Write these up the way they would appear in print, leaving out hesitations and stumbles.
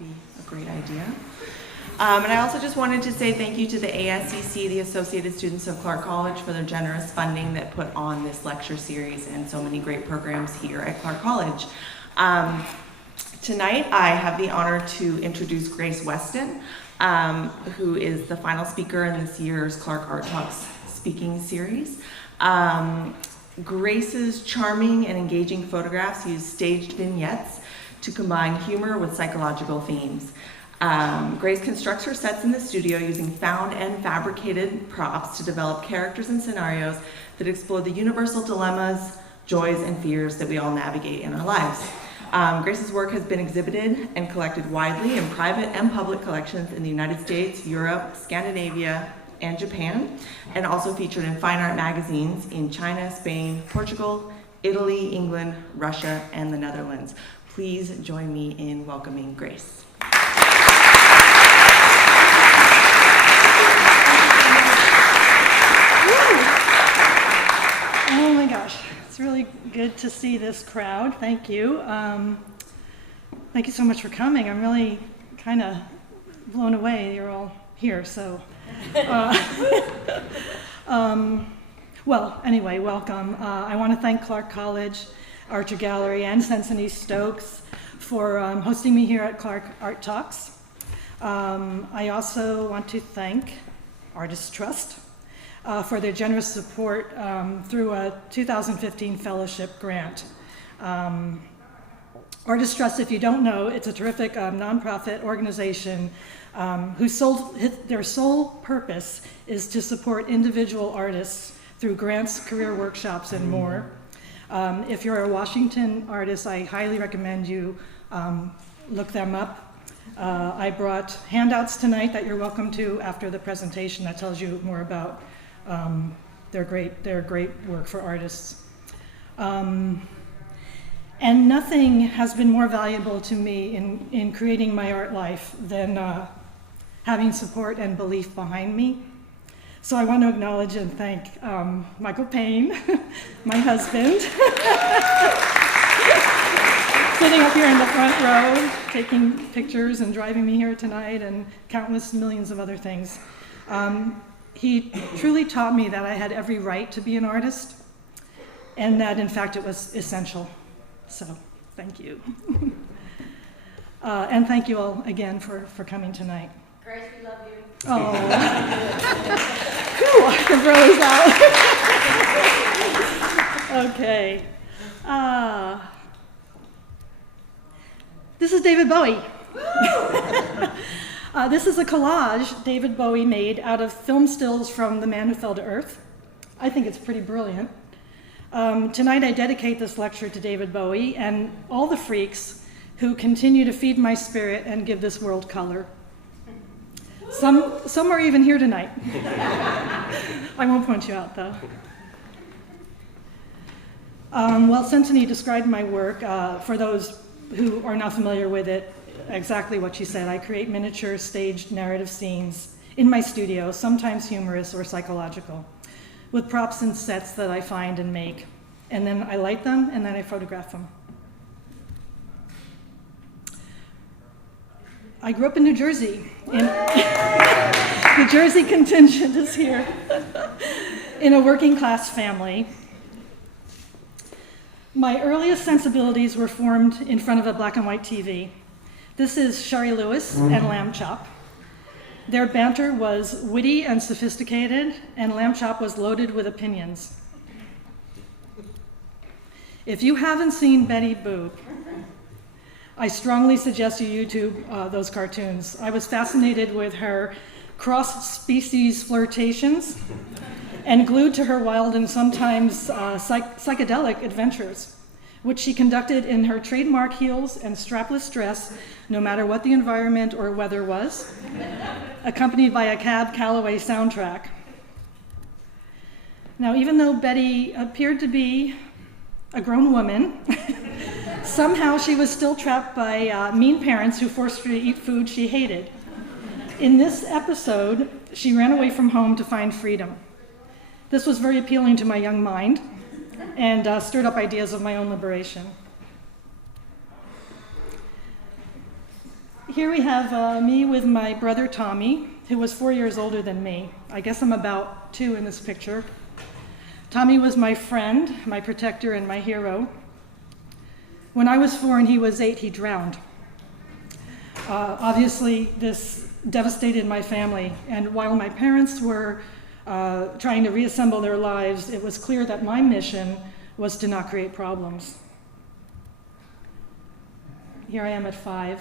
be a great idea. And I also just wanted to say thank you to the ASCC, the Associated Students of Clark College, for their generous funding that put on this lecture series and so many great programs here at Clark College. Tonight, I have the honor to introduce Grace Weston, who is the final speaker in this year's Clark Art Talks speaking series. Grace's charming and engaging photographs use staged vignettes to combine humor with psychological themes. Grace constructs her sets in the studio using found and fabricated props to develop characters and scenarios that explore the universal dilemmas, joys, and fears that we all navigate in our lives. Grace's work has been exhibited and collected widely in private and public collections in the United States, Europe, Scandinavia, and Japan, and also featured in fine art magazines in China, Spain, Portugal, Italy, England, Russia, and the Netherlands. Please join me in welcoming Grace. Oh my gosh, it's really good to see this crowd. Thank you. Thank you so much for coming. I'm really kind of blown away you're all here, so. Well, anyway, welcome. I want to thank Clark College, Archer Gallery, and Senseney Stokes for hosting me here at Clark Art Talks. I also want to thank Artist Trust for their generous support through a 2015 fellowship grant. Artist Trust, if you don't know, it's a terrific nonprofit organization their sole purpose is to support individual artists through grants, career workshops, and more. If you're a Washington artist, I highly recommend you look them up. I brought handouts tonight that you're welcome to after the presentation that tells you more about their great work for artists. And nothing has been more valuable to me in creating my art life than having support and belief behind me. So I want to acknowledge and thank Michael Payne, my husband, sitting up here in the front row, taking pictures and driving me here tonight, and countless millions of other things. He truly taught me that I had every right to be an artist, and that in fact it was essential. So thank you. And thank you all again for coming tonight. Grace, we love you. Oh. Cool, I can throw this out. Okay. This is David Bowie. This is a collage David Bowie made out of film stills from The Man Who Fell to Earth. I think it's pretty brilliant. Tonight I dedicate this lecture to David Bowie and all the freaks who continue to feed my spirit and give this world color. Some are even here tonight. I won't point you out, though. Well, Senseney described my work. For those who are not familiar with it, exactly what she said. I create miniature staged narrative scenes in my studio, sometimes humorous or psychological, with props and sets that I find and make. And then I light them, and then I photograph them. I grew up in New Jersey. The Jersey contingent is here. In a working class family. My earliest sensibilities were formed in front of a black and white TV. This is Shari Lewis and Lamb Chop. Their banter was witty and sophisticated, and Lamb Chop was loaded with opinions. If you haven't seen Betty Boop, I strongly suggest you YouTube those cartoons. I was fascinated with her cross-species flirtations and glued to her wild and sometimes psychedelic adventures, which she conducted in her trademark heels and strapless dress, no matter what the environment or weather was, accompanied by a Cab Calloway soundtrack. Now, even though Betty appeared to be a grown woman, somehow she was still trapped by mean parents who forced her to eat food she hated. In this episode, she ran away from home to find freedom. This was very appealing to my young mind and stirred up ideas of my own liberation. Here we have me with my brother Tommy, who was 4 years older than me. I guess I'm about 2 in this picture. Tommy was my friend, my protector, and my hero. When I was 4 and he was 8, he drowned. Obviously, this devastated my family, and while my parents were trying to reassemble their lives, it was clear that my mission was to not create problems. Here I am at 5.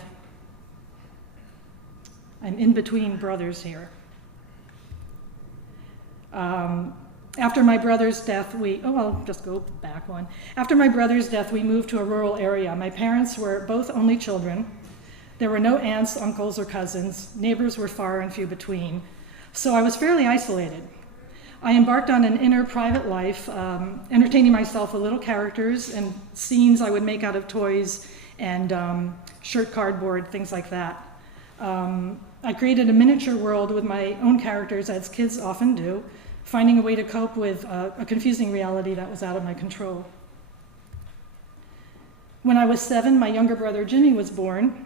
I'm in between brothers here. After my brother's death, I'll just go back one. After my brother's death, we moved to a rural area. My parents were both only children. There were no aunts, uncles, or cousins. Neighbors were far and few between. So I was fairly isolated. I embarked on an inner private life, entertaining myself with little characters and scenes I would make out of toys and shirt cardboard, things like that. I created a miniature world with my own characters, as kids often do, finding a way to cope with a confusing reality that was out of my control. When I was 7, my younger brother Jimmy was born.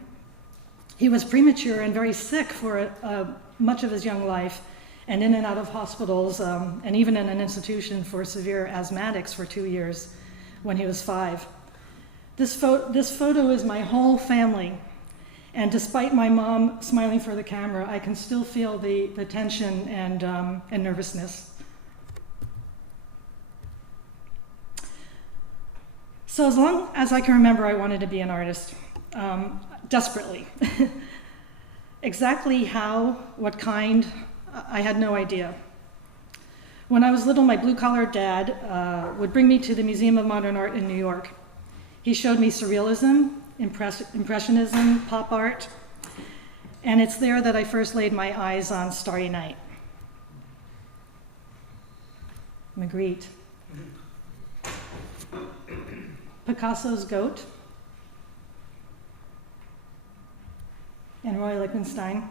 He was premature and very sick for much of his young life, and in and out of hospitals, and even in an institution for severe asthmatics for 2 years when he was 5. This photo is my whole family, and despite my mom smiling for the camera, I can still feel the tension and nervousness. So as long as I can remember, I wanted to be an artist, desperately. Exactly how, what kind, I had no idea. When I was little, my blue-collar dad would bring me to the Museum of Modern Art in New York. He showed me surrealism, impressionism, pop art, and it's there that I first laid my eyes on Starry Night. Magritte. Picasso's Goat, and Roy Lichtenstein.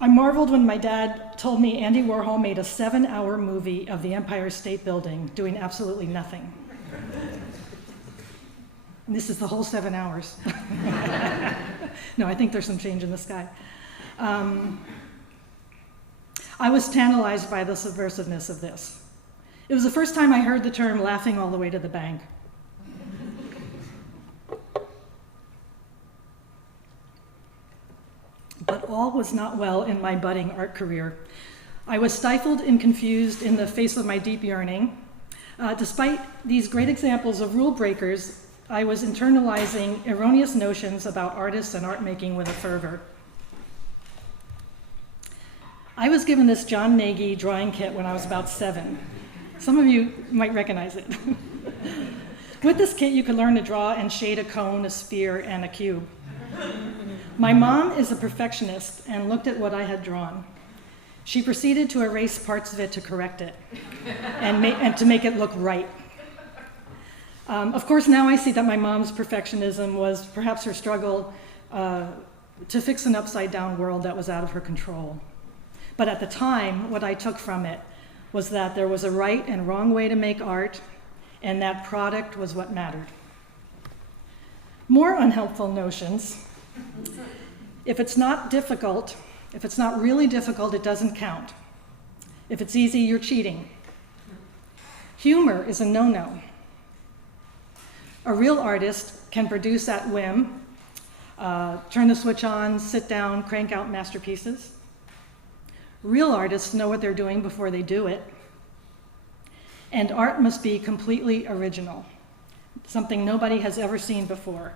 I marveled when my dad told me Andy Warhol made a 7-hour movie of the Empire State Building doing absolutely nothing. And this is the whole 7 hours. No, I think there's some change in the sky. I was tantalized by the subversiveness of this. It was the first time I heard the term laughing all the way to the bank. But all was not well in my budding art career. I was stifled and confused in the face of my deep yearning. Despite these great examples of rule breakers, I was internalizing erroneous notions about artists and art making with a fervor. I was given this John Nagy drawing kit when I was about 7. Some of you might recognize it. With this kit, you could learn to draw and shade a cone, a sphere, and a cube. My mom is a perfectionist and looked at what I had drawn. She proceeded to erase parts of it to correct it and to make it look right. Of course, now I see that my mom's perfectionism was perhaps her struggle to fix an upside-down world that was out of her control. But at the time, what I took from it was that there was a right and wrong way to make art, and that product was what mattered. More unhelpful notions. If it's not difficult, if it's not really difficult, it doesn't count. If it's easy, you're cheating. Humor is a no-no. A real artist can produce at whim, turn the switch on, sit down, crank out masterpieces. Real artists know what they're doing before they do it. And art must be completely original, something nobody has ever seen before.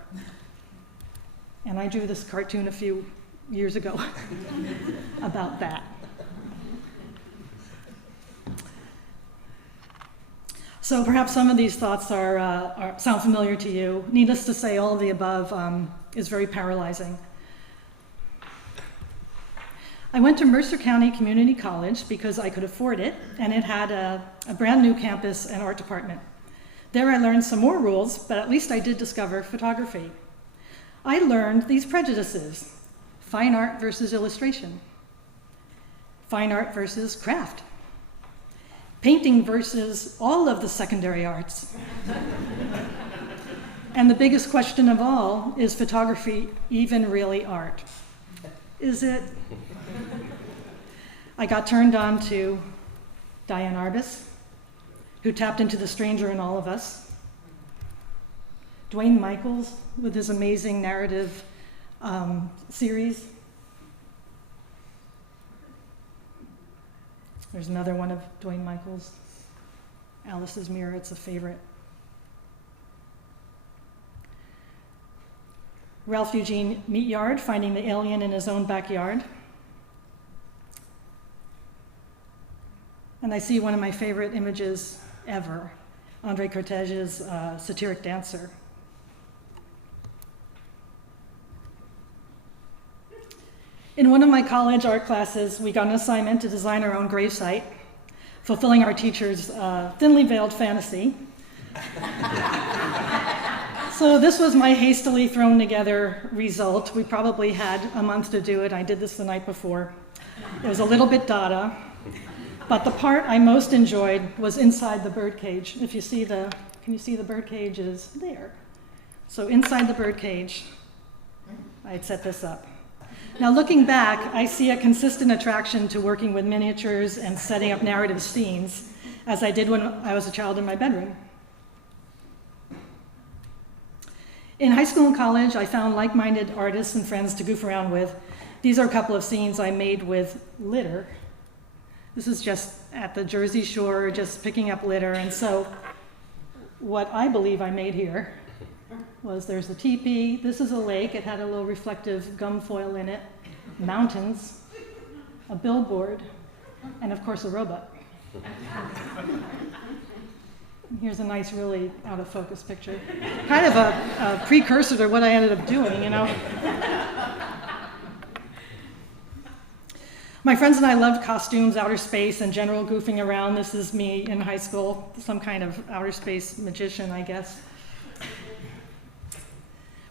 And I drew this cartoon a few years ago about that. So perhaps some of these thoughts sound familiar to you. Needless to say, all of the above is very paralyzing. I went to Mercer County Community College because I could afford it, and it had a brand new campus and art department. There I learned some more rules, but at least I did discover photography. I learned these prejudices: fine art versus illustration, fine art versus craft, painting versus all of the secondary arts, And the biggest question of all, is photography even really art? Is it? I got turned on to Diane Arbus, who tapped into the stranger in all of us. Dwayne Michaels with his amazing narrative series. There's another one of Dwayne Michaels, Alice's Mirror, it's a favorite. Ralph Eugene Meatyard, Finding the Alien in His Own Backyard. And I see one of my favorite images ever, Andre Cortege's Satiric Dancer. In one of my college art classes, we got an assignment to design our own gravesite, fulfilling our teacher's thinly veiled fantasy. So this was my hastily thrown together result. We probably had a month to do it. I did this the night before. It was a little bit Dada, but the part I most enjoyed was inside the birdcage. If you see can you see the birdcage is there? So inside the birdcage, I had set this up. Now looking back, I see a consistent attraction to working with miniatures and setting up narrative scenes, as I did when I was a child in my bedroom. In high school and college, I found like-minded artists and friends to goof around with. These are a couple of scenes I made with litter. This is just at the Jersey Shore, just picking up litter. And so what I believe I made here was there's the teepee. This is a lake. It had a little reflective gum foil in it. Mountains, a billboard, and of course a robot. Here's a nice, really out of focus picture. Kind of a precursor to what I ended up doing, you know. My friends and I loved costumes, outer space, and general goofing around. This is me in high school, some kind of outer space magician, I guess.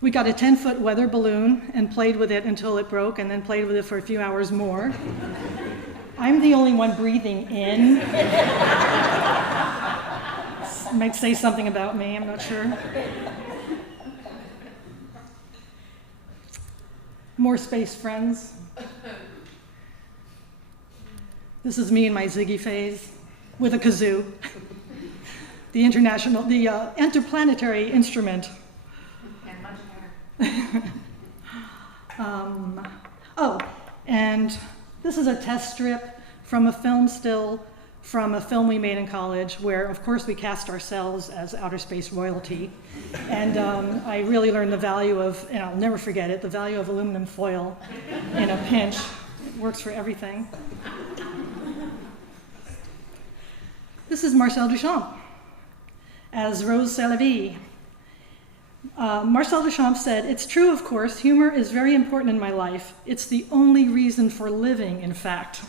We got a 10-foot weather balloon and played with it until it broke, and then played with it for a few hours more. I'm the only one breathing in. Might say something about me, I'm not sure. More space friends. This is me in my Ziggy phase with a kazoo. The interplanetary instrument. And much hair. Oh, and this is a test strip from a film still from a film we made in college where, of course, we cast ourselves as outer space royalty. And I really learned the value of, and I'll never forget it, the value of aluminum foil in a pinch. It works for everything. This is Marcel Duchamp as Rose Sélavy. Marcel Duchamp said, "It's true, of course, humor is very important in my life. It's the only reason for living, in fact."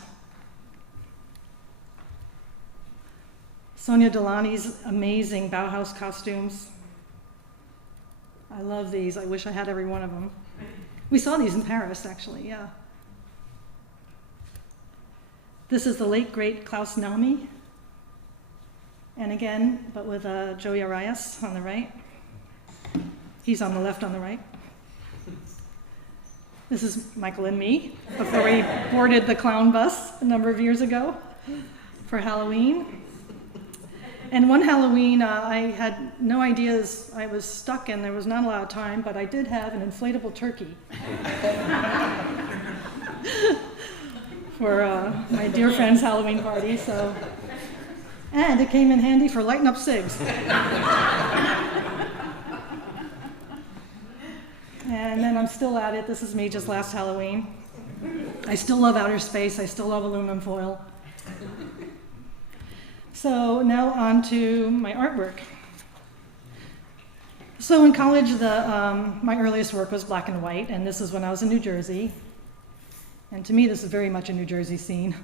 Sonia Delany's amazing Bauhaus costumes. I love these. I wish I had every one of them. We saw these in Paris, actually, yeah. This is the late, great Klaus Nomi. And again, but with Joey Arias on the right. He's on the left on the right. This is Michael and me before we boarded the clown bus a number of years ago for Halloween. And one Halloween, I had no ideas. I was stuck and there was not a lot of time, but I did have an inflatable turkey for my dear friend's Halloween party. So, and it came in handy for lighting up cigs. And then I'm still at it. This is me just last Halloween. I still love outer space. I still love aluminum foil. So now on to my artwork. So in college, my earliest work was black and white, and this is when I was in New Jersey. And to me, this is very much a New Jersey scene.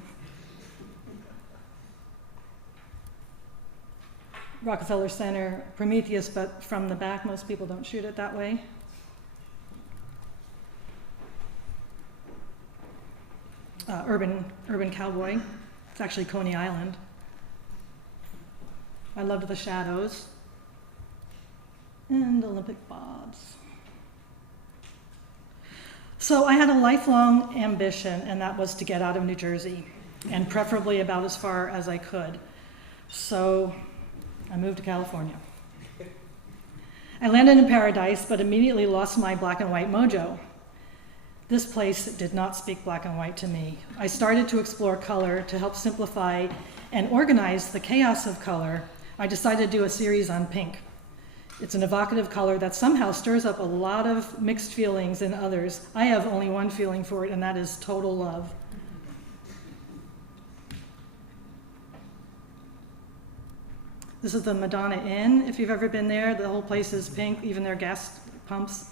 Rockefeller Center, Prometheus, but from the back. Most people don't shoot it that way. Urban cowboy. It's actually Coney Island. I loved the shadows. and Olympic bobs. So I had a lifelong ambition, and that was to get out of New Jersey, and preferably about as far as I could. So I moved to California. I landed in paradise, but immediately lost my black and white mojo. This place did not speak black and white to me. I started to explore color to help simplify and organize the chaos of color. I decided to do a series on pink. It's an evocative color that somehow stirs up a lot of mixed feelings in others. I have only one feeling for it, and that is total love. This is the Madonna Inn. If you've ever been there, the whole place is pink, even their gas pumps.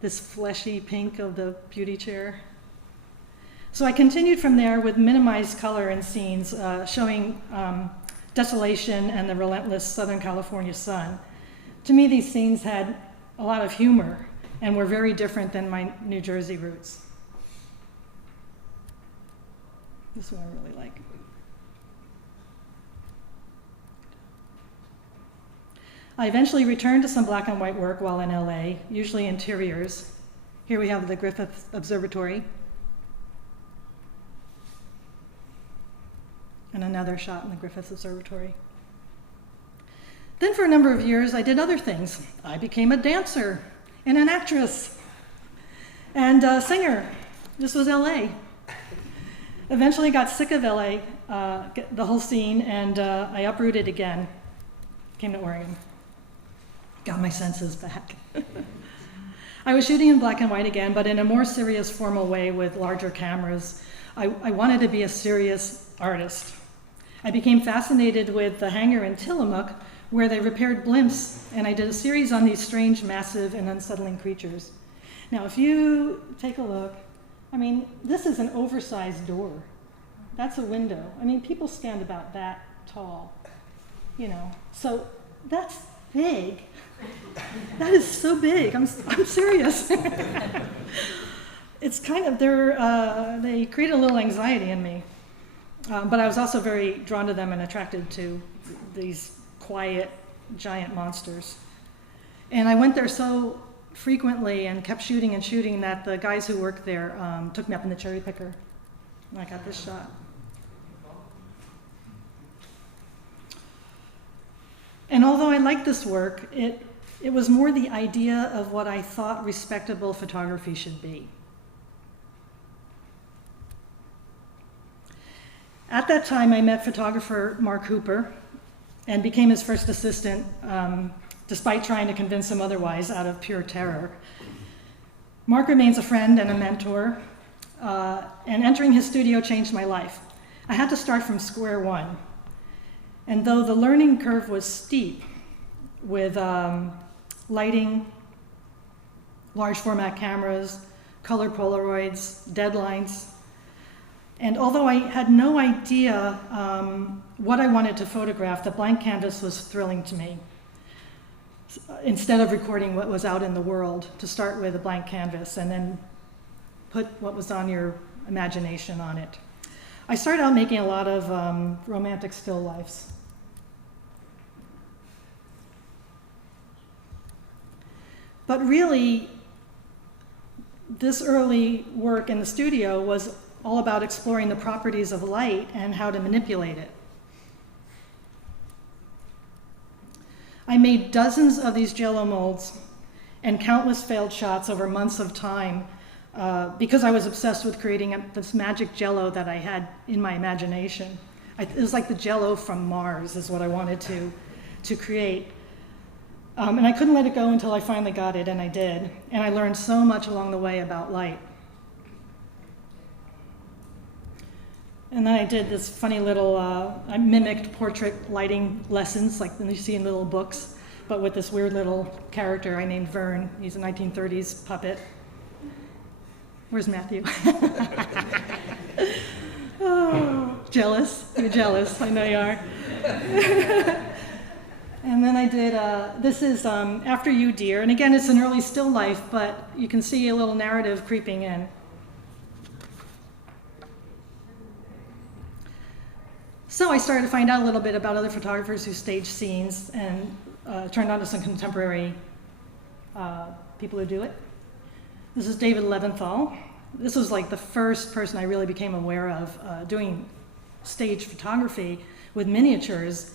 This fleshy pink of the beauty chair. So I continued from there with minimized color and scenes, showing desolation and the relentless Southern California sun. To me, these scenes had a lot of humor and were very different than my New Jersey roots. This one I really like. I eventually returned to some black and white work while in LA, usually interiors. Here we have the Griffith Observatory. And another shot in the Griffith Observatory. Then for a number of years, I did other things. I became a dancer and an actress and a singer. This was LA. Eventually got sick of LA, the whole scene, and I uprooted again. Came to Oregon. Got my senses back. I was shooting in black and white again, but in a more serious, formal way with larger cameras. I wanted to be a serious artist. I became fascinated with the hangar in Tillamook, where they repaired blimps, and I did a series on these strange, massive, and unsettling creatures. Now, if you take a look, I mean, this is an oversized door. That's a window. I mean, people stand about that tall, you know. So that's big. That is so big. I'm serious. It's kind of, they create a little anxiety in me. But I was also very drawn to them and attracted to these quiet, giant monsters. And I went there so frequently and kept shooting and shooting that the guys who worked there took me up in the cherry picker. And I got this shot. And although I liked this work, it was more the idea of what I thought respectable photography should be. At that time, I met photographer Mark Hooper and became his first assistant, despite trying to convince him otherwise out of pure terror. Mark remains a friend and a mentor, and entering his studio changed my life. I had to start from square one. And though the learning curve was steep with lighting, large format cameras, color Polaroids, deadlines, and although I had no idea what I wanted to photograph, the blank canvas was thrilling to me. Instead of recording what was out in the world, to start with a blank canvas and then put what was on your imagination on it. I started out making a lot of romantic still lifes. But really, this early work in the studio was all about exploring the properties of light and how to manipulate it. I made dozens of these Jell-O molds and countless failed shots over months of time because I was obsessed with creating this magic Jell-O that I had in my imagination. It was like the Jell-O from Mars is what I wanted to create. And I couldn't let it go until I finally got it, and I did. And I learned so much along the way about light. And then I did this funny little, I mimicked portrait lighting lessons, like you see in little books, but with this weird little character I named Vern. He's a 1930s puppet. Where's Matthew? Oh, jealous. You're jealous. I know you are. And then I did, this is After You, Dear. And again, it's an early still life, but you can see a little narrative creeping in. So I started to find out a little bit about other photographers who stage scenes and turned on to some contemporary people who do it. This is David Leventhal. This was like the first person I really became aware of doing stage photography with miniatures,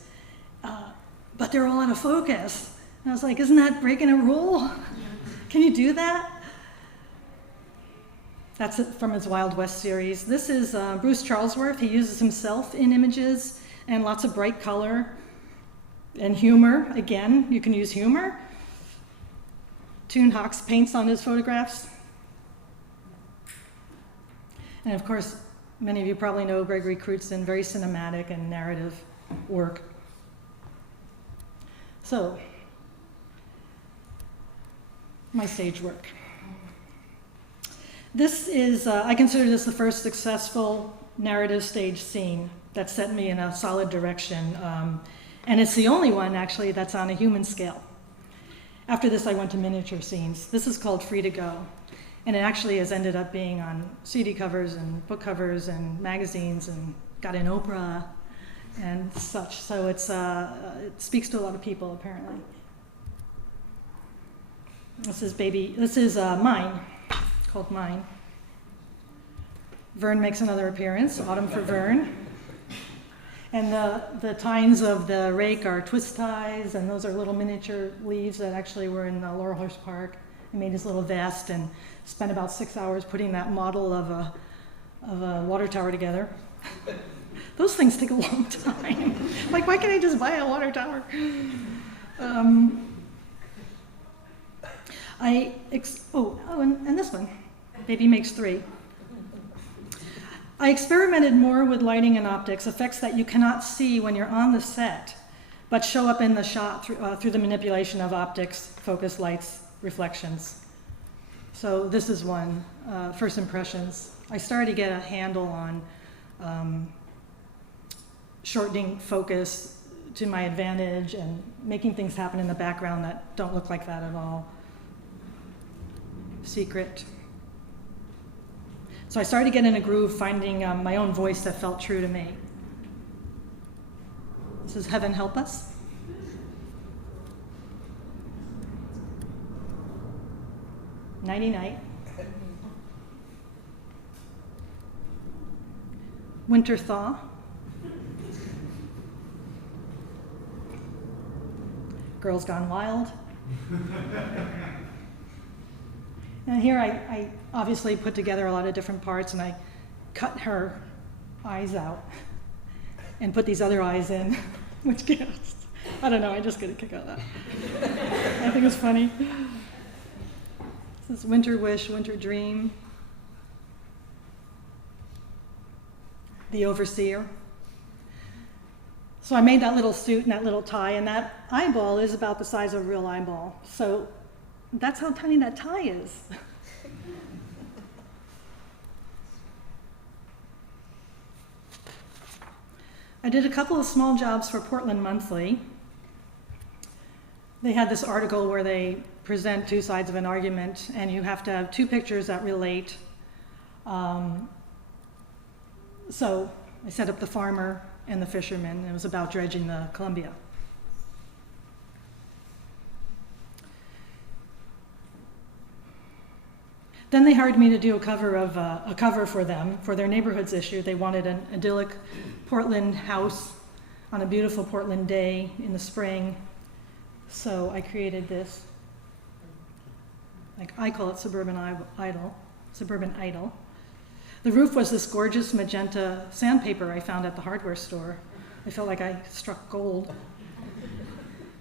but they're all out of focus. And I was like, isn't that breaking a rule? Can you do that? That's it from his Wild West series. This is Bruce Charlesworth. He uses himself in images and lots of bright color and humor. Again, you can use humor. Toon Hawks paints on his photographs. And of course, many of you probably know Gregory Crutzen, very cinematic and narrative work. So, my stage work. This is, I consider this the first successful narrative stage scene that set me in a solid direction. And it's the only one, actually, that's on a human scale. After this, I went to miniature scenes. This is called Free to Go. And it actually has ended up being on CD covers and book covers and magazines and got in Oprah and such. So it's, it speaks to a lot of people, apparently. This is Mine. It's called Mine. Vern makes another appearance, Autumn for Vern. And the tines of the rake are twist ties, and those are little miniature leaves that actually were in Laurelhurst Park. I made his little vest and spent about 6 hours putting that model of a water tower together. Those things take a long time. Like, why can't I just buy a water tower? And this one, Baby Makes Three. I experimented more with lighting and optics, effects that you cannot see when you're on the set, but show up in the shot through the manipulation of optics, focus, lights, reflections. So this is one, first impressions. I started to get a handle on shortening focus to my advantage and making things happen in the background that don't look like that at all. Secret. So I started to get in a groove, finding my own voice that felt true to me. This is Heaven Help Us. Nighty Night. Winter Thaw. Girls Gone Wild. And here I obviously put together a lot of different parts, and I cut her eyes out and put these other eyes in, which gives, I don't know, I just get a kick out of that. I think it's funny. This is Winter Wish, Winter Dream. The Overseer. So I made that little suit and that little tie, and that eyeball is about the size of a real eyeball. So that's how tiny that tie is. I did a couple of small jobs for Portland Monthly. They had this article where they present two sides of an argument, and you have to have two pictures that relate. So I set up the farmer and the fisherman, and it was about dredging the Columbia. Then they hired me to do a cover for them for their neighborhoods issue. They wanted an idyllic Portland house on a beautiful Portland day in the spring. So I created this. Like, I call it Suburban Idol. The roof was this gorgeous magenta sandpaper I found at the hardware store. I felt like I struck gold.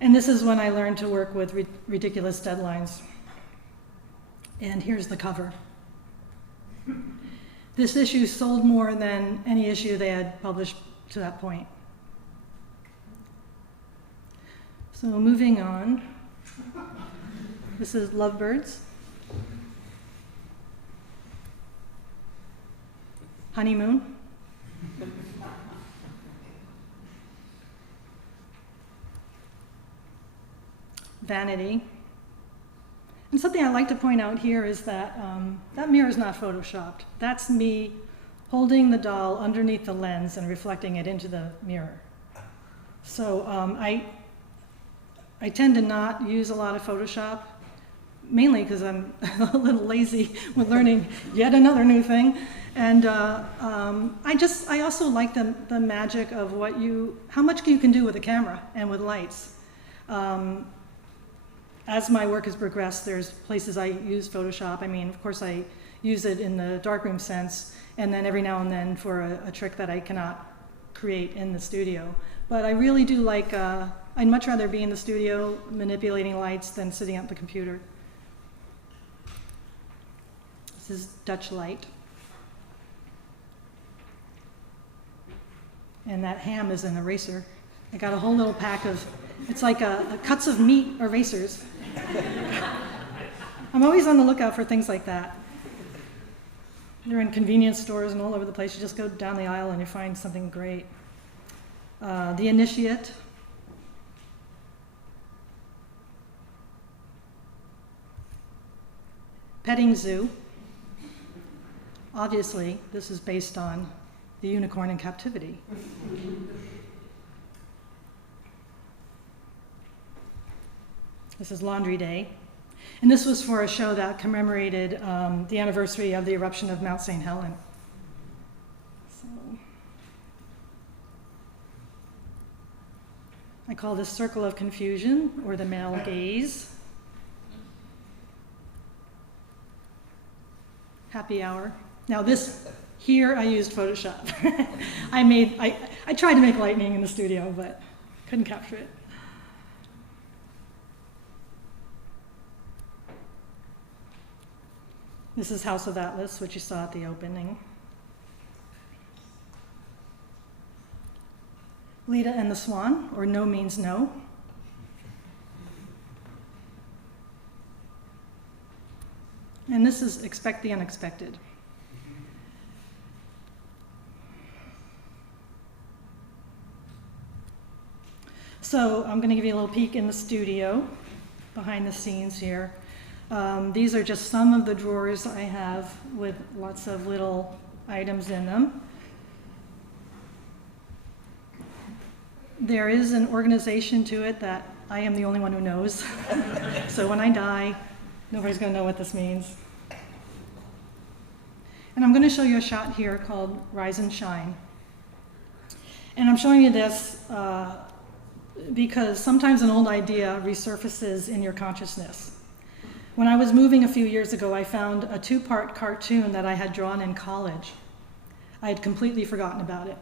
And this is when I learned to work with ridiculous deadlines. And here's the cover. This issue sold more than any issue they had published to that point. So moving on. This is Lovebirds. Honeymoon. Vanity. And something I'd like to point out here is that that mirror is not photoshopped. That's me holding the doll underneath the lens and reflecting it into the mirror. So I tend to not use a lot of Photoshop, mainly because I'm a little lazy with learning yet another new thing. And I also like the magic of how much you can do with a camera and with lights. As my work has progressed, there's places I use Photoshop. I mean, of course, I use it in the darkroom sense, and then every now and then for a trick that I cannot create in the studio. But I really do like, I'd much rather be in the studio manipulating lights than sitting at the computer. This is Dutch light. And that ham is an eraser. I got a whole little pack of, it's like a cuts of meat erasers. I'm always on the lookout for things like that. They're in convenience stores and all over the place. You just go down the aisle and you find something great. The Initiate. Petting Zoo. Obviously, this is based on The Unicorn in Captivity. This is Laundry Day. And this was for a show that commemorated the anniversary of the eruption of Mount St. Helens. So, I call this Circle of Confusion, or the male gaze. Happy Hour. Now this, here I used Photoshop. I tried to make lightning in the studio, but couldn't capture it. This is House of Atlas, which you saw at the opening. Lita and the Swan, or No Means No. And this is Expect the Unexpected. So I'm going to give you a little peek in the studio, behind the scenes here. These are just some of the drawers I have with lots of little items in them. There is an organization to it that I am the only one who knows. So when I die, nobody's going to know what this means. And I'm going to show you a shot here called Rise and Shine. And I'm showing you this because sometimes an old idea resurfaces in your consciousness. When I was moving a few years ago, I found a 2-part cartoon that I had drawn in college. I had completely forgotten about it.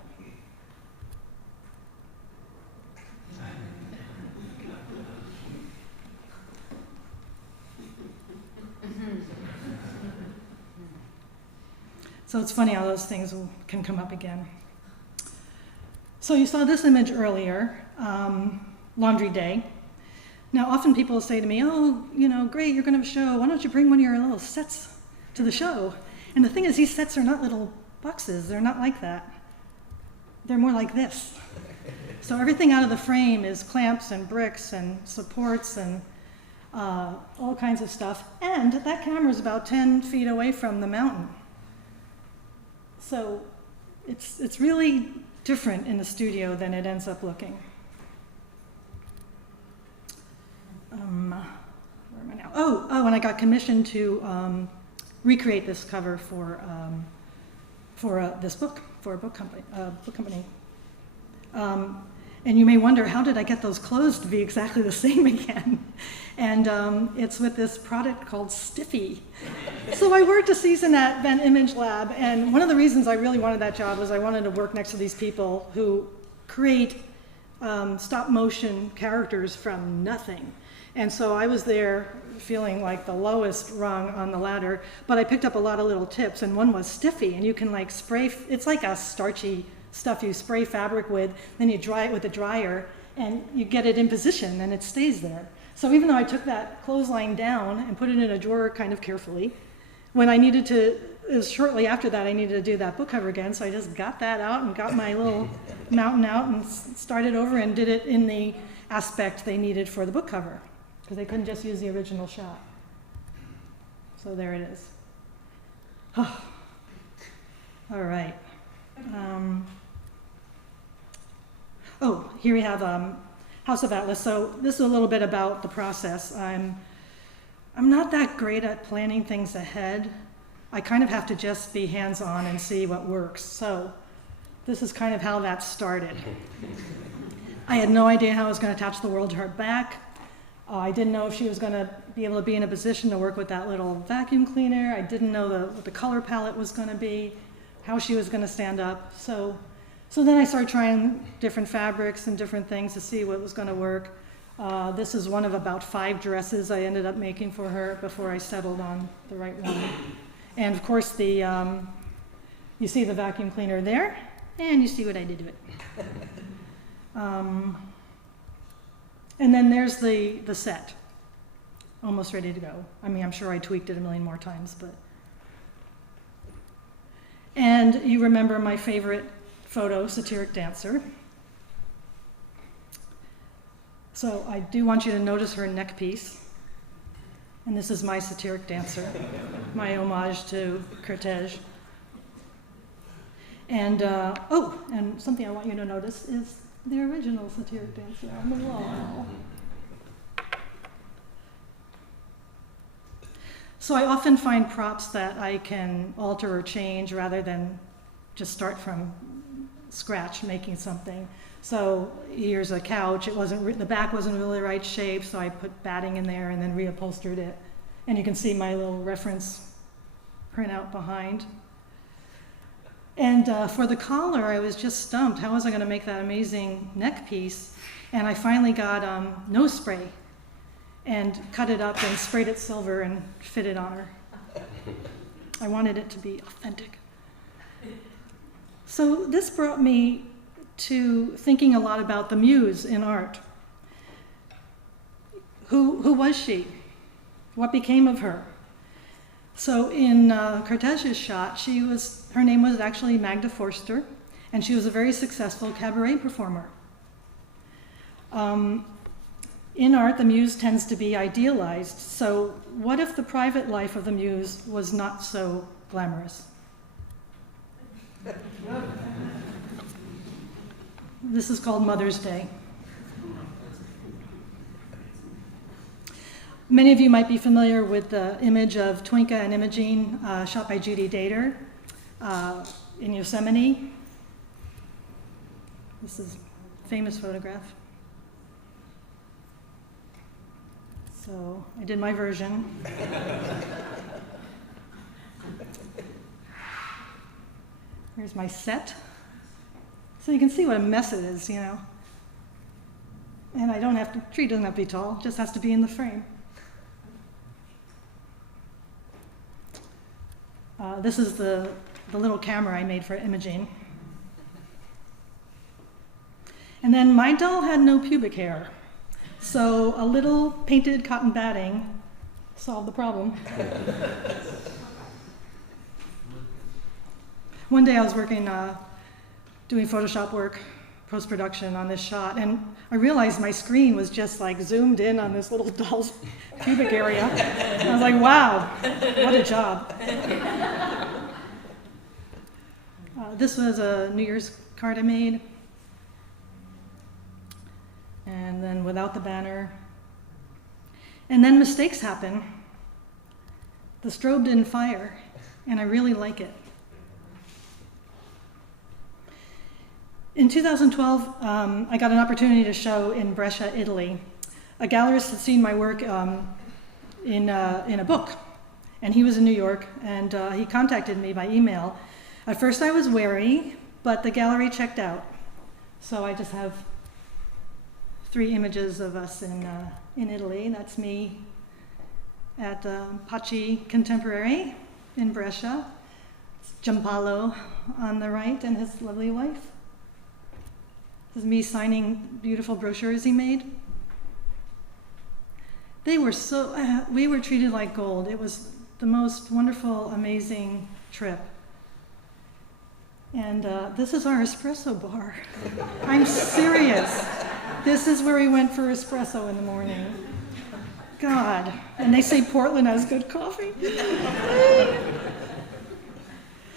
So it's funny how those things can come up again. So you saw this image earlier, Laundry Day. Now, often people say to me, oh, great, you're going to have a show. Why don't you bring one of your little sets to the show? And the thing is, these sets are not little boxes. They're not like that. They're more like this. So everything out of the frame is clamps and bricks and supports and all kinds of stuff. And that camera is about 10 feet away from the mountain. So it's really different in the studio than it ends up looking. Where am I now? Oh, and I got commissioned to recreate this cover for this book, for a book company. And you may wonder, how did I get those clothes to be exactly the same again? And it's with this product called Stiffy. So I worked a season at Van Image Lab, and one of the reasons I really wanted that job was I wanted to work next to these people who create stop motion characters from nothing. And so I was there feeling like the lowest rung on the ladder, but I picked up a lot of little tips, and one was Stiffy, and you can like spray, it's like a starchy stuff you spray fabric with, then you dry it with a dryer, and you get it in position, and it stays there. So even though I took that clothesline down and put it in a drawer kind of carefully, when I needed to, it was shortly after that I needed to do that book cover again, so I just got that out and got my little mountain out and started over and did it in the aspect they needed for the book cover, because they couldn't just use the original shot. So there it is. Oh. All right. Here we have House of Atlas. So this is a little bit about the process. I'm not that great at planning things ahead. I kind of have to just be hands-on and see what works. So this is kind of how that started. I had no idea how I was going to attach the world to her back. I didn't know if she was going to be able to be in a position to work with that little vacuum cleaner. I didn't know what the color palette was going to be, how she was going to stand up. So then I started trying different fabrics and different things to see what was going to work. This is one of about 5 dresses I ended up making for her before I settled on the right one. And of course, you see the vacuum cleaner there, and you see what I did to it. And then there's the set, almost ready to go. I mean, I'm sure I tweaked it a million more times, but. And you remember my favorite photo, Satiric Dancer. So I do want you to notice her neck piece. And this is my Satiric Dancer, my homage to Cortege. And, and something I want you to notice is the original Satiric Dancer on the wall. So I often find props that I can alter or change rather than just start from scratch making something. So here's a couch. The back wasn't really the right shape, so I put batting in there and then reupholstered it. And you can see my little reference printout behind. And for the collar, I was just stumped. How was I going to make that amazing neck piece? And I finally got nose spray and cut it up and sprayed it silver and fit it on her. I wanted it to be authentic. So this brought me to thinking a lot about the muse in art. Who was she? What became of her? So in Cortege's shot, her name was actually Magda Forster, and she was a very successful cabaret performer. In art, the muse tends to be idealized, so what if the private life of the muse was not so glamorous? This is called Mother's Day. Many of you might be familiar with the image of Twinka and Imogene, shot by Judy Dater in Yosemite. This is a famous photograph. So I did my version. Here's my set. So you can see what a mess it is, you know. And tree doesn't have to be tall, just has to be in the frame. This is the little camera I made for Imogene. And then my doll had no pubic hair, so a little painted cotton batting solved the problem. One day I was working, doing Photoshop work, post-production on this shot, and I realized my screen was just like zoomed in on this little doll's pubic area. I was like, wow, what a job. This was a New Year's card I made. And then without the banner. And then mistakes happen. The strobe didn't fire, and I really like it. In 2012, I got an opportunity to show in Brescia, Italy. A gallerist had seen my work in a book, and he was in New York, and he contacted me by email. At first I was wary, but the gallery checked out. So I just have 3 images of us in Italy. That's me at Paci Contemporary in Brescia. It's Giampaolo on the right and his lovely wife. This is me signing beautiful brochures he made. We were treated like gold. It was the most wonderful, amazing trip. And this is our espresso bar. I'm serious. This is where we went for espresso in the morning. God. And they say Portland has good coffee.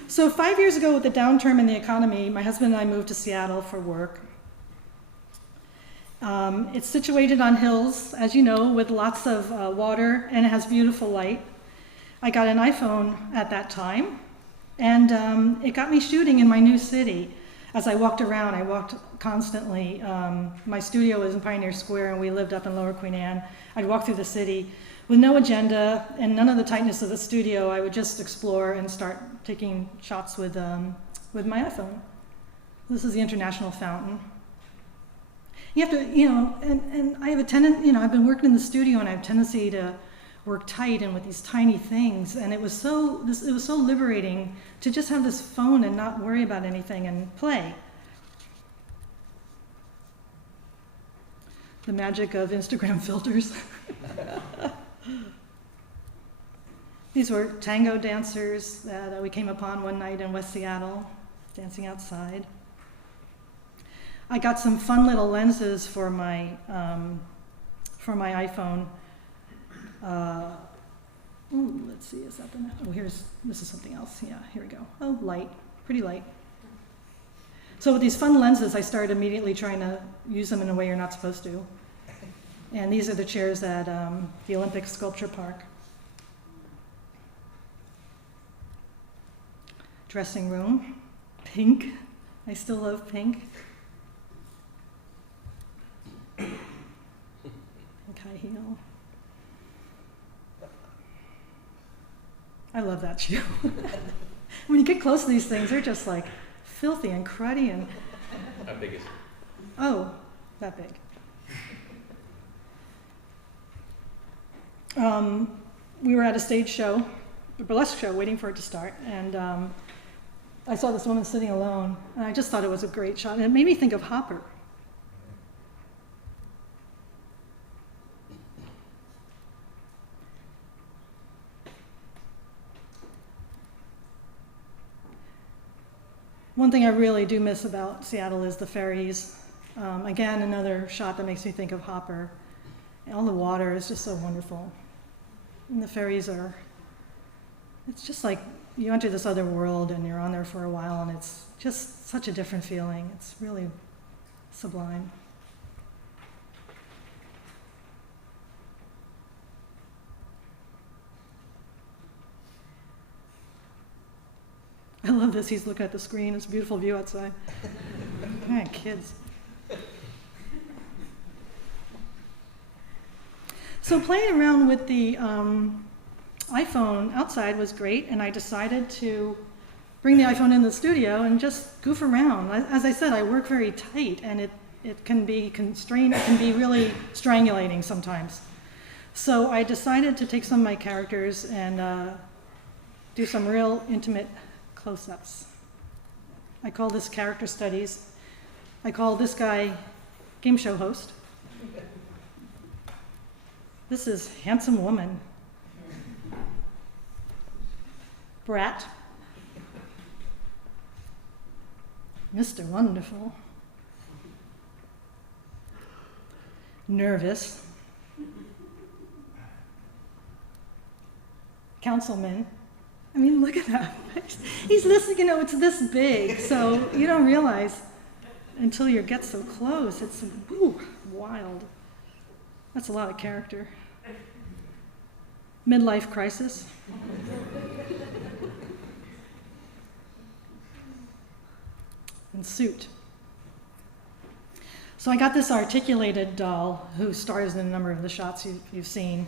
So 5 years ago, with the downturn in the economy, my husband and I moved to Seattle for work. It's situated on hills, as you know, with lots of water, and it has beautiful light. I got an iPhone at that time, and it got me shooting in my new city. As I walked around, I walked constantly. My studio was in Pioneer Square, and we lived up in Lower Queen Anne. I'd walk through the city with no agenda and none of the tightness of the studio. I would just explore and start taking shots with my iPhone. This is the International Fountain. You have to, and I have a tendency, I've been working in the studio, and I have a tendency to work tight and with these tiny things, and it was so liberating to just have this phone and not worry about anything and play. The magic of Instagram filters. These were tango dancers that we came upon one night in West Seattle, dancing outside. I got some fun little lenses for my iPhone. Let's see, is that the next? Oh, this is something else. Yeah, here we go. Oh, light, pretty light. So with these fun lenses, I started immediately trying to use them in a way you're not supposed to. And these are the chairs at the Olympic Sculpture Park. Dressing room, pink. I still love pink. Pink high heel. I love that shoe. When you get close to these things, they're just like filthy and cruddy and... How big is it? Oh, that big. We were at a stage show, a burlesque show, waiting for it to start, and I saw this woman sitting alone, and I just thought it was a great shot, and it made me think of Hopper. One thing I really do miss about Seattle is the ferries. Again, another shot that makes me think of Hopper. And all the water is just so wonderful. And the ferries it's just like you enter this other world and you're on there for a while, and it's just such a different feeling. It's really sublime. I love this. He's looking at the screen. It's a beautiful view outside. Man, kids. So playing around with the iPhone outside was great, and I decided to bring the iPhone in the studio and just goof around. As I said, I work very tight, and it can be constrained. It can be really strangulating sometimes. So I decided to take some of my characters and do some real intimate close-ups. I call this character studies. I call this guy game show host. This is handsome woman. Brat. Mr. Wonderful. Nervous. Councilman. I mean, look at that. He's listening, it's this big, so you don't realize until you get so close. It's wild. That's a lot of character. Midlife crisis. And suit. So I got this articulated doll who stars in a number of the shots you've seen.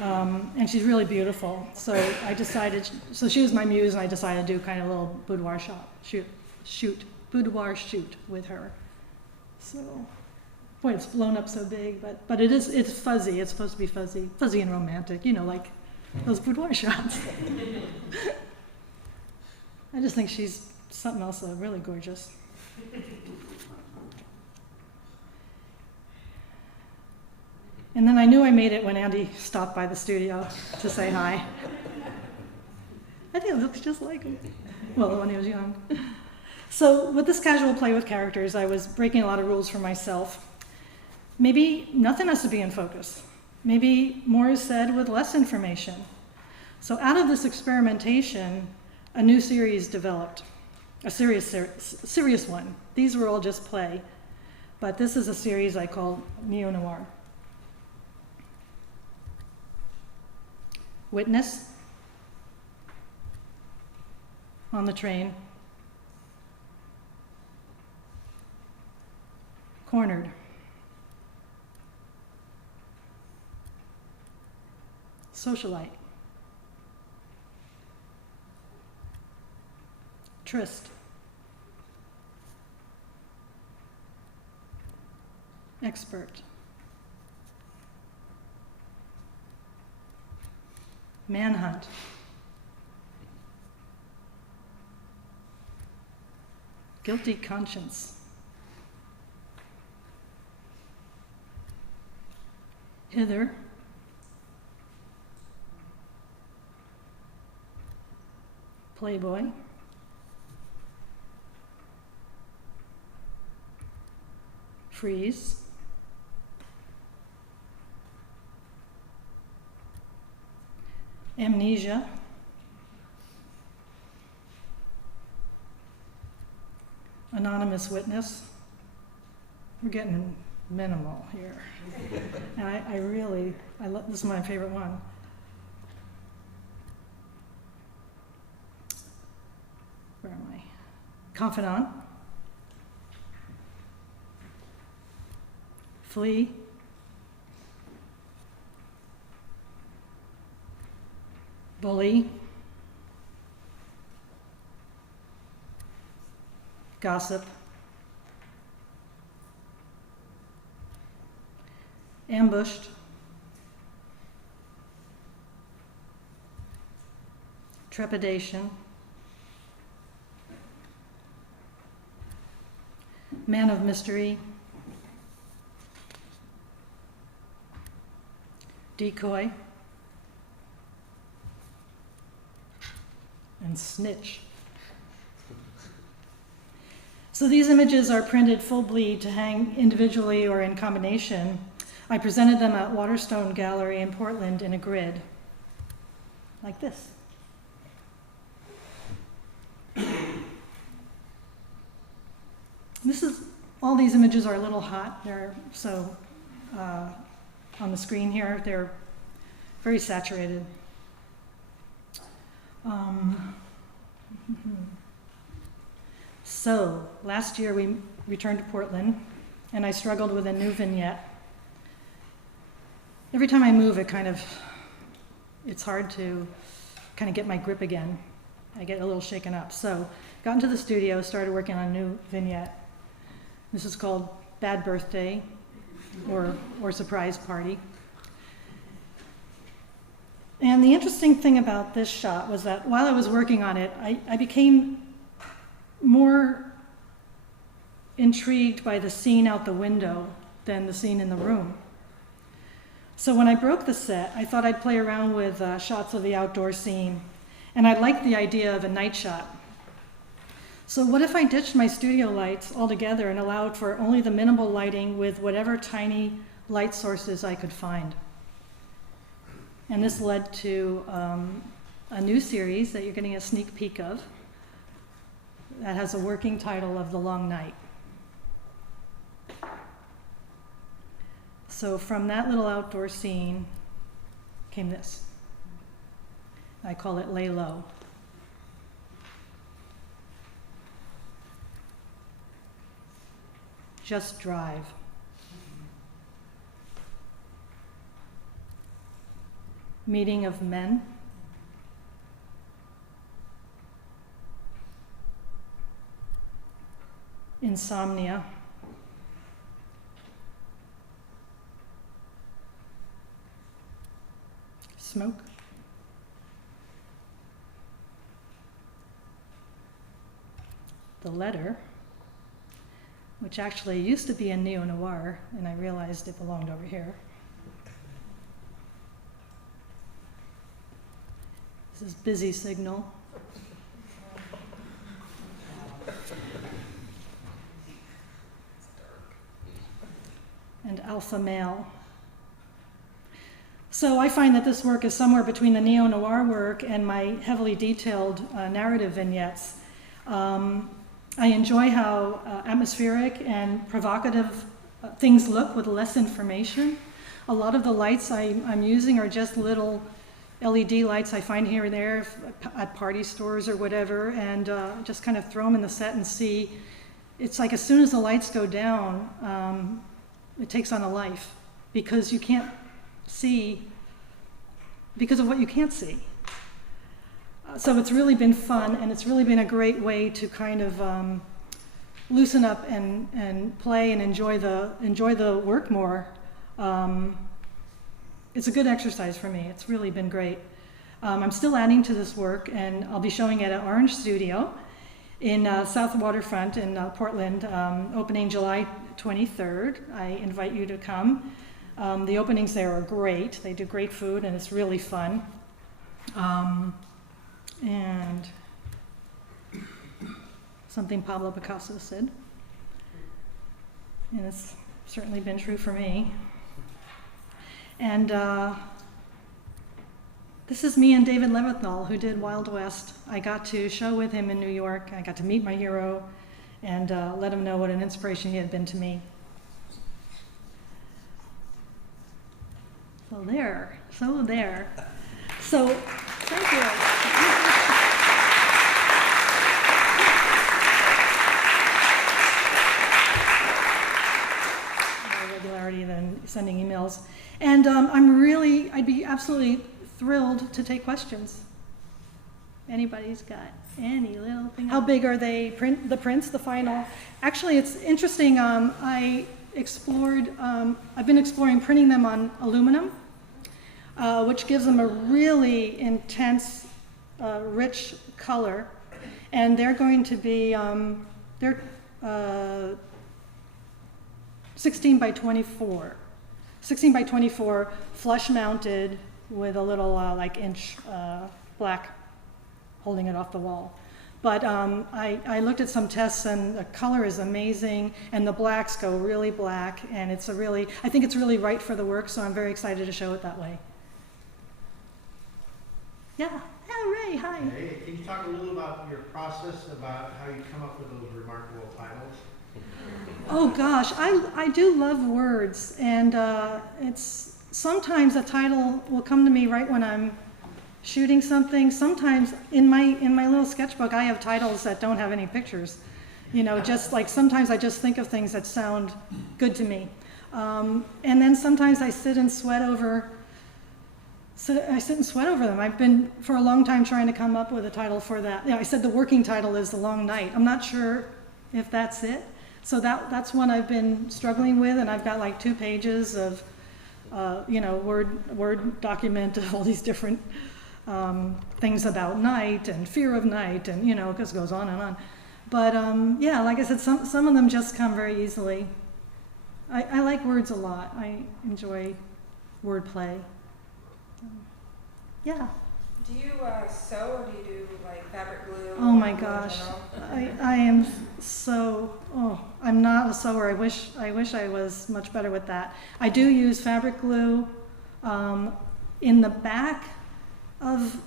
And she's really beautiful. So I decided, she was my muse, and I decided to do kind of a little boudoir shoot with her. So, boy, it's blown up so big, but it's fuzzy. It's supposed to be fuzzy and romantic, like those boudoir shots. I just think she's something else really gorgeous. And then I knew I made it when Andy stopped by the studio to say hi. I think it looks just like him. Well, when he was young. So with this casual play with characters, I was breaking a lot of rules for myself. Maybe nothing has to be in focus. Maybe more is said with less information. So out of this experimentation, a new series developed, a serious one. These were all just play, but this is a series I call Neo-Noir. Witness on the train. Cornered. Socialite. Tryst. Expert. Manhunt. Guilty conscience. Hither. Playboy. Freeze. Amnesia. Anonymous witness. We're getting minimal here. And I love, this is my favorite one. Where am I? Confidant. Flee. Bully. Gossip. Ambushed. Trepidation. Man of mystery. Decoy. And snitch. So these images are printed full bleed to hang individually or in combination. I presented them at Waterstone Gallery in Portland in a grid, like this. All these images are a little hot. They're so, on the screen here, they're very saturated. So, last year we returned to Portland, and I struggled with a new vignette. Every time I move, it's hard to kind of get my grip again. I get a little shaken up. So, got into the studio, started working on a new vignette. This is called Bad Birthday, or Surprise Party. And the interesting thing about this shot was that while I was working on it, I became more intrigued by the scene out the window than the scene in the room. So when I broke the set, I thought I'd play around with shots of the outdoor scene, and I liked the idea of a night shot. So what if I ditched my studio lights altogether and allowed for only the minimal lighting with whatever tiny light sources I could find? And this led to a new series that you're getting a sneak peek of that has a working title of The Long Night. So from that little outdoor scene came this. I call it Lay Low. Just drive. Meeting of men. Insomnia. Smoke. The Letter, which actually used to be a neo-noir, and I realized it belonged over here. This is Busy Signal. And Alpha Male. So I find that this work is somewhere between the neo-noir work and my heavily detailed narrative vignettes. I enjoy how atmospheric and provocative things look with less information. A lot of the lights I'm using are just little LED lights I find here and there at party stores or whatever, and just kind of throw them in the set and see. It's like as soon as the lights go down, it takes on a life because you can't see, because of what you can't see. So it's really been fun, and it's really been a great way to kind of loosen up and play and enjoy the work more. It's a good exercise for me. It's really been great. I'm still adding to this work, and I'll be showing it at Orange Studio in South Waterfront in Portland, opening July 23rd. I invite you to come. The openings there are great. They do great food, and it's really fun. And something Pablo Picasso said, and it's certainly been true for me. And this is me and David Levithnall, who did Wild West. I got to show with him in New York. I got to meet my hero and let him know what an inspiration he had been to me. So there. So, thank you. More regularity than sending emails. And I'd be absolutely thrilled to take questions. Anybody's got any little thing? How big are they? The prints, the final? Actually, it's interesting. I've been exploring printing them on aluminum, which gives them a really intense, rich color. And they're going to be, they're 16 by 24. 16 by 24, flush mounted with a little inch black holding it off the wall. But I looked at some tests, and the color is amazing, and the blacks go really black, and I think it's really right for the work, so I'm very excited to show it that way. Yeah, Ray, hi. Hey, can you talk a little about your process, about how you come up with those remarkable titles? Oh gosh, I do love words, and it's sometimes a title will come to me right when I'm shooting something. Sometimes in my little sketchbook I have titles that don't have any pictures, just like sometimes I just think of things that sound good to me, and then sometimes I sit and sweat over them. I've been for a long time trying to come up with a title for that. I said the working title is The Long Night. I'm not sure if that's it. So that's one I've been struggling with, and I've got like 2 pages of, Word document of all these different things about night and fear of night, and it just goes on and on. But like I said, some of them just come very easily. I like words a lot. I enjoy wordplay. Yeah. Do you sew, or do you do like fabric glue? Oh my gosh, I am so, I'm not a sewer. I wish I was much better with that. I do use fabric glue in the back of,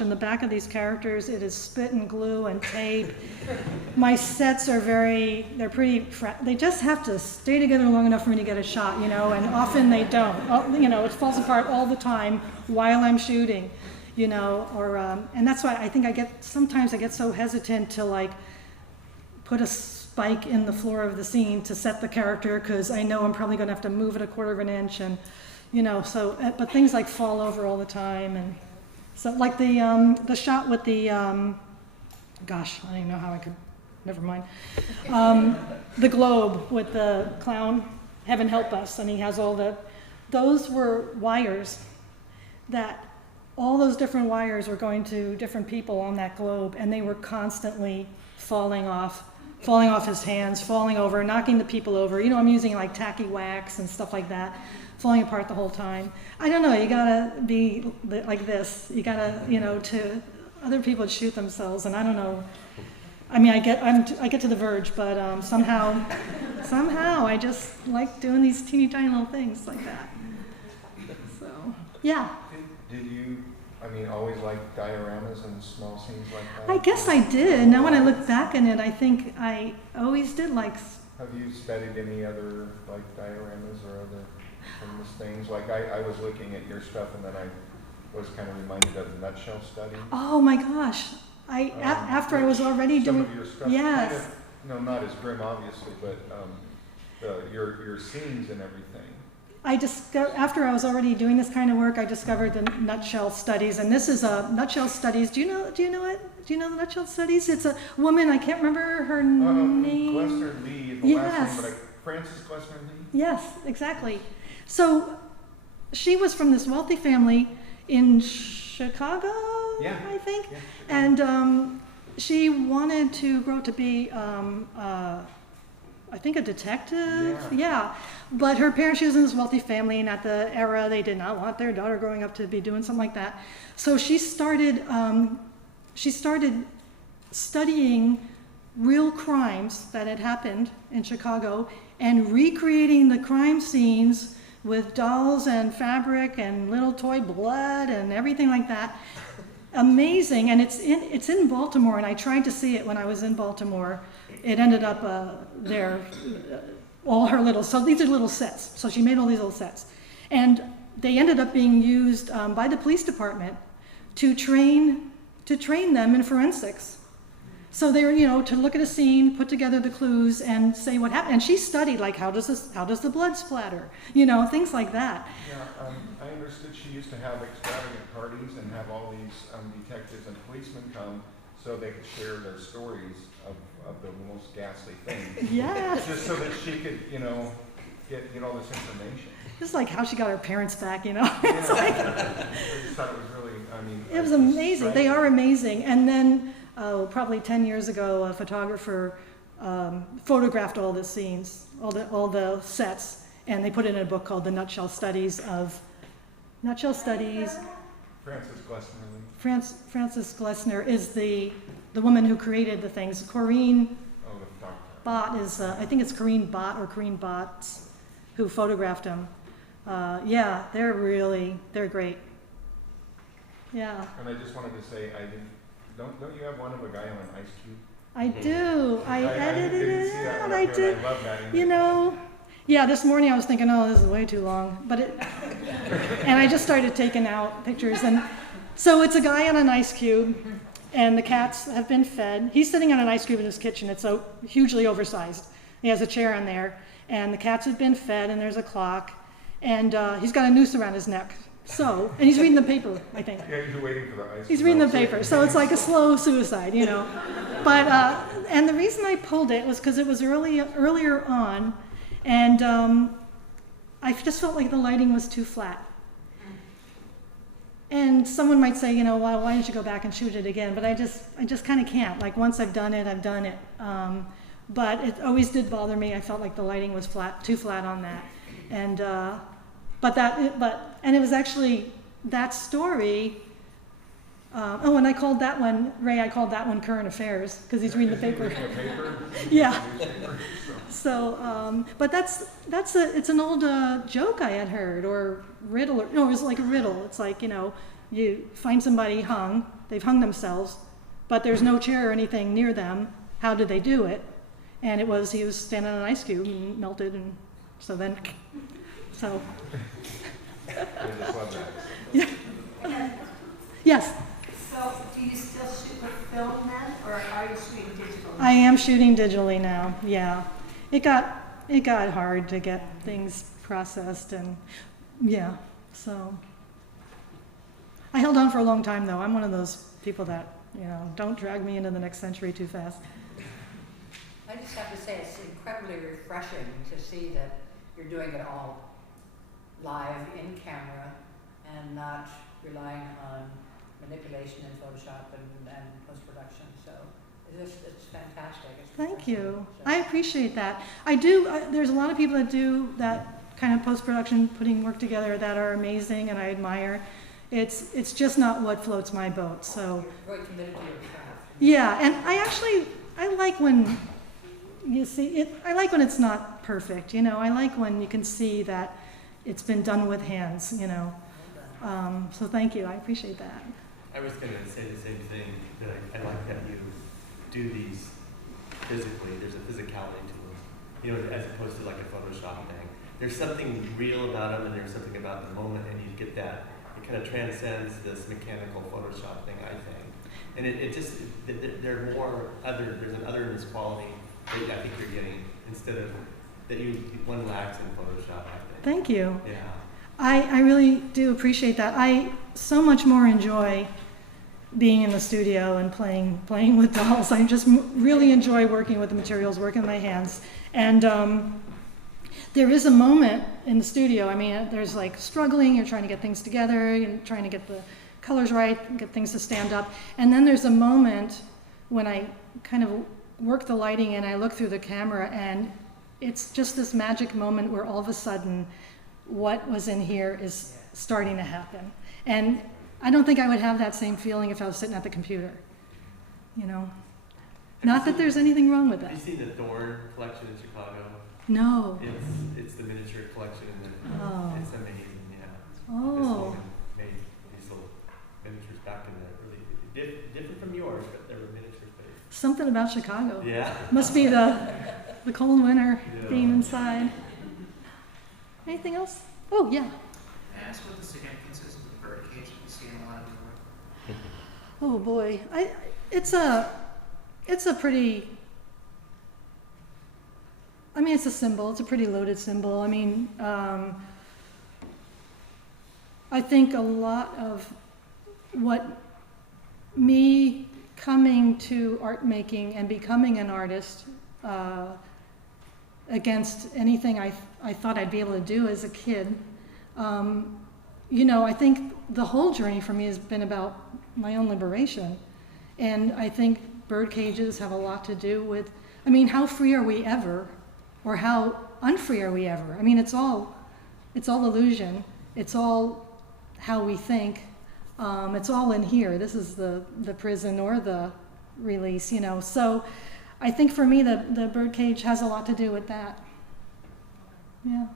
in the back of these characters, it is spit and glue and tape. My sets are they just have to stay together long enough for me to get a shot, and often they don't. It falls apart all the time while I'm shooting, and that's why I think sometimes I get so hesitant to put a spike in the floor of the scene to set the character, because I know I'm probably going to have to move it 1/4 of an inch, and but things fall over all the time. And so like the shot with the I don't even know how I could, never mind. The globe with the clown, Heaven Help Us, and he has those were wires that all those different wires were going to different people on that globe, and they were constantly falling off his hands, falling over, knocking the people over. I'm using tacky wax and stuff like that, falling apart the whole time. I don't know, you gotta be like this. You gotta, other people shoot themselves, and I don't know. I mean, I get to the verge, but somehow I just like doing these teeny tiny little things like that. Yeah. Did you, I mean, always like dioramas and small scenes like that? I guess I did. Now when I look back on it, I think I always did like. Have you studied any other like dioramas or other famous things? Like I was looking at your stuff and then I was kind of reminded of the nutshell study. Oh my gosh! After I was already some doing. of your stuff, Yes. kind of, no, not as grim obviously, but your scenes and everything. After I was already doing this kind of work, I discovered the nutshell studies, and this is a nutshell studies. Do you know it? Do you know the nutshell studies? It's a woman. I can't remember her name. Glessner Lee, the Yes. last name, but Frances Glessner Lee. Yes, exactly. So she was from this wealthy family in Chicago, Yeah. I think, Yeah. and she wanted to grow up to be, I think, a detective. Yeah. But her parents, she was in this wealthy family, and at the era, they did not want their daughter growing up to be doing something like that. So she started studying real crimes that had happened in Chicago and recreating the crime scenes with dolls and fabric and little toy blood and everything like that. Amazing, and it's in Baltimore, and I tried to see it when I was in Baltimore. It ended up there, all her little, so these are little sets. So she made all these little sets. And they ended up being used by the police department to train them in forensics. So they were, to look at a scene, put together the clues, and say what happened. And she studied, like, how does the blood splatter? Things like that. Yeah, I understood she used to have extravagant parties and have all these detectives and policemen come so they could share their stories of the most ghastly things. Yes. Just so that she could, get all this information. Just like how she got her parents back, It's Yeah. like, I just thought it was really, it was amazing. They are amazing. And then, probably 10 years ago, a photographer photographed all the scenes, all the sets, and they put it in a book called The Nutshell Studies. Frances Glessner Lee. Frances Glessner is the woman who created the things. Corrine Oh, the photographer. Bott is, I think it's Corrine Bott or Corrine Botts who photographed them. Yeah, they're great. Yeah. And I just wanted to say, don't you have one of a guy on an ice cube? I do. I edited didn't it see that out. one I up here, did. and I love that. Yeah, this morning I was thinking, oh, this is way too long. And I just started taking out pictures. And so it's a guy on an ice cube, and the cats have been fed. He's sitting on an ice cube in his kitchen. It's so hugely oversized. He has a chair on there, and the cats have been fed, and there's a clock, and he's got a noose around his neck. So, and he's reading the paper, I think. Yeah, he's waiting for the ice. He's reading the paper, so it's like a slow suicide, But, and the reason I pulled it was because it was earlier on, and I just felt like the lighting was too flat. And someone might say, why don't you go back and shoot it again? But I just kind of can't. Like, once I've done it, I've done it. But it always did bother me. I felt like the lighting was too flat on that. And and it was actually that story. And I called that one, Ray, I called that one Current Affairs, because he's reading the paper. Reading the paper? Yeah. Newspaper, so. So, but it's an old joke I had heard, or riddle, it was like a riddle. It's like, you find somebody hung, they've hung themselves, but there's no chair or anything near them. How did they do it? And he was standing on an ice cube and melted, and so. I just love that. Yeah. Yes. So, do you still shoot with film then, or are you shooting digital? I am shooting digitally now. Yeah, it got hard to get things processed, and yeah, so I held on for a long time though. I'm one of those people that don't drag me into the next century too fast. I just have to say it's incredibly refreshing to see that you're doing it all live in camera and not relying on manipulation in Photoshop and post-production. So it's fantastic. It's Thank you. refreshing. So- I appreciate that. I do. There's a lot of people that do that kind of post-production, putting work together, that are amazing, and I admire. It's just not what floats my boat. So You're very committed to your craft. yeah, and I like when you see it. I like when it's not perfect. I like when you can see that it's been done with hands. So thank you, I appreciate that. I was going to say the same thing, that I like that you do these physically. There's a physicality to them, you know, as opposed to like a Photoshop thing. There's something real about them, and there's something about the moment, and you get that. It kind of transcends this mechanical Photoshop thing, I think. And it just, they're more other, there's an otherness quality that I think you're getting, instead of that one lacks in Photoshop, I think. Thank you. Yeah. I really do appreciate that. I so much more enjoy being in the studio and playing with dolls. I just really enjoy working with the materials, working with my hands. And there is a moment in the studio, I mean, there's like struggling, you're trying to get things together, you're trying to get the colors right, get things to stand up. And then there's a moment when I kind of work the lighting and I look through the camera, and it's just this magic moment where all of a sudden what was in here is starting to happen. And I don't think I would have that same feeling if I was sitting at the computer, you know. Not that there's anything wrong with that. Have you seen the Thorn collection in Chicago? No. It's the miniature collection, and it's amazing, yeah. This Oh. woman made these little miniatures back in the early, different from yours, but they were miniatures. But Something about Chicago. yeah. Must be the cold winter Yeah. being inside. Anything else? Oh, yeah. May I ask what the significance is of the bird cage that we see in a lot of your work? Oh boy, it's a pretty, I mean, it's a symbol. It's a pretty loaded symbol. I mean, I think a lot of what me coming to art making and becoming an artist against anything I thought I'd be able to do as a kid, you know, I think the whole journey for me has been about my own liberation. And I think bird cages have a lot to do with, I mean, how free are we ever? Or how unfree are we ever? I mean, it's all illusion. It's all how we think. It's all in here. This is the prison or the release, you know. So I think for me, the bird cage has a lot to do with that. Yeah.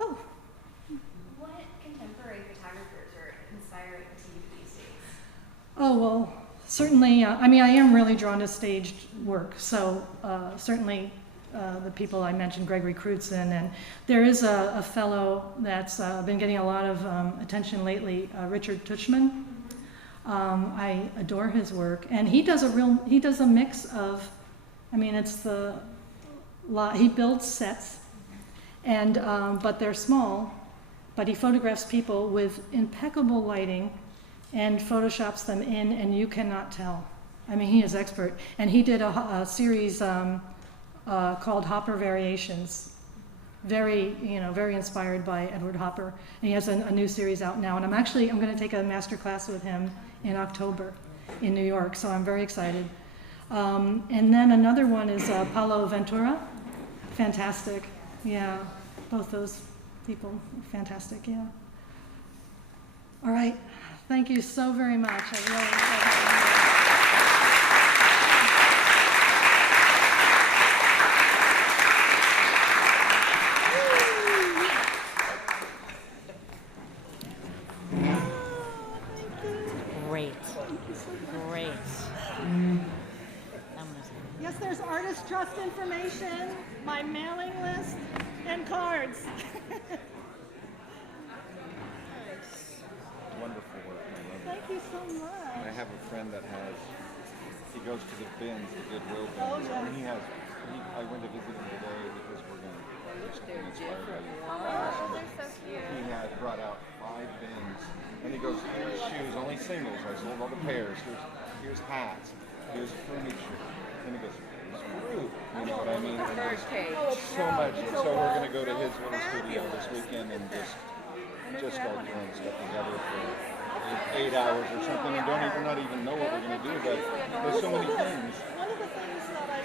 Oh. What contemporary photographers are inspiring to you these days? Oh, well, certainly, I mean, I am really drawn to staged work, so certainly the people I mentioned, Gregory Crutzen, and there is a fellow that's been getting a lot of attention lately, Richard Tuchman. I adore his work, and he does a mix of, I mean, he builds sets, and but they're small, but he photographs people with impeccable lighting and photoshops them in, and you cannot tell. I mean, he is expert. And he did a series called Hopper Variations, very inspired by Edward Hopper. And he has a new series out now. And I'm going to take a master class with him in October in New York, so I'm very excited. And then another one is Paulo Ventura. Fantastic. Yeah, both those people, fantastic, yeah. All right. Thank you so very much. I really enjoyed Great. Great. Yes, there's artist trust information, my mailing list, and cards. Wonderful work. I love it. Thank you so much. I have a friend that he goes to the bins, the Goodwill bins. Oh, yeah. And I went to visit him today because we're going to do something inspired by you. Oh, they're so cute. He had brought out 5 bins, and he goes, here's shoes, only singles. I sold all the pairs. Here's hats. Here's furniture. And he goes, here's fruit. You know what I mean? And there's so much. And so we're going to go to his little studio this weekend and just start throwing stuff together for 8 hours or something, and don't even know what we're going to do, but there's so many things. One of the things that I